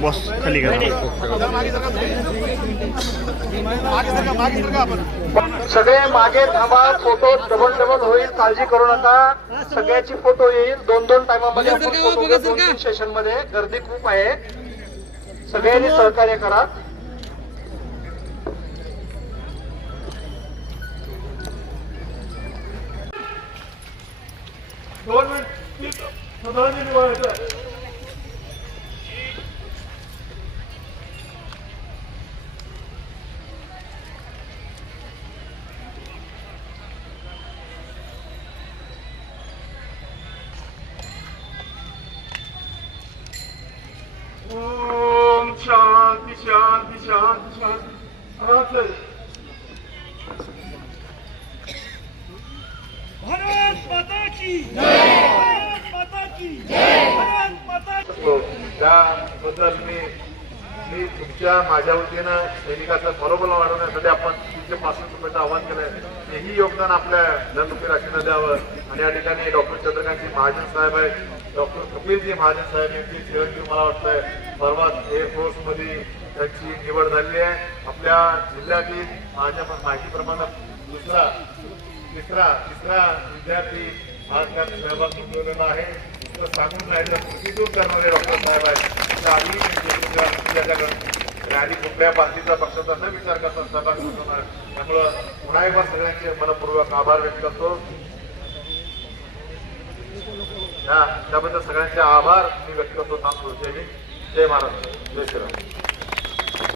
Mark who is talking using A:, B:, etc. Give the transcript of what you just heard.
A: Boss खाली करा.
B: सगळे मागे थांबा फोटो डबल डबल होईल काळजी करू नका. सगळ्याची फोटो येईल दोन दोन टायमामध्ये दोन तीन सेशनमध्ये गर्दी खूप आहे. सगळ्यांनी सहकार्य करा. दोन मिनिट
C: त्याबद्दल मी मी तुमच्या माझ्या वतीनं सैनिकाचं मनोबल वाढवण्यासाठी आपण तीनशे पासष्ट रुपयाचं आवाहन केलंय तेही योगदान आपल्या धनरुपी राशीनं द्यावं आणि या ठिकाणी डॉक्टर चंद्रकांतजी महाजन साहेब आहेत डॉक्टर कपिलजी महाजन साहेब यांची चिरंजीव मला वाटतंय सर्वात एअरफोर्समध्ये त्यांची निवड झालेली आहे. आपल्या जिल्ह्यातील माझ्या माहितीप्रमाणे दुसरा तिसरा तिसरा विद्यार्थी आज त्यात सहभाग नोंदवलेला आहे. तर सांगून राहिलं कृतीतून करणारे डॉक्टर साहेब आहेत? त्या आधी कुठल्या पार्टीचा पक्षाचा न विचार करता सहभाग नोंदवणार त्यामुळं पुन्हा एकदा सगळ्यांचे मनपूर्वक आभार व्यक्त करतो. त्याबद्दल सगळ्यांचे आभार मी व्यक्त करतो. थांबतो जय हिंद. जय महाराष्ट्र. जय श्रीराम.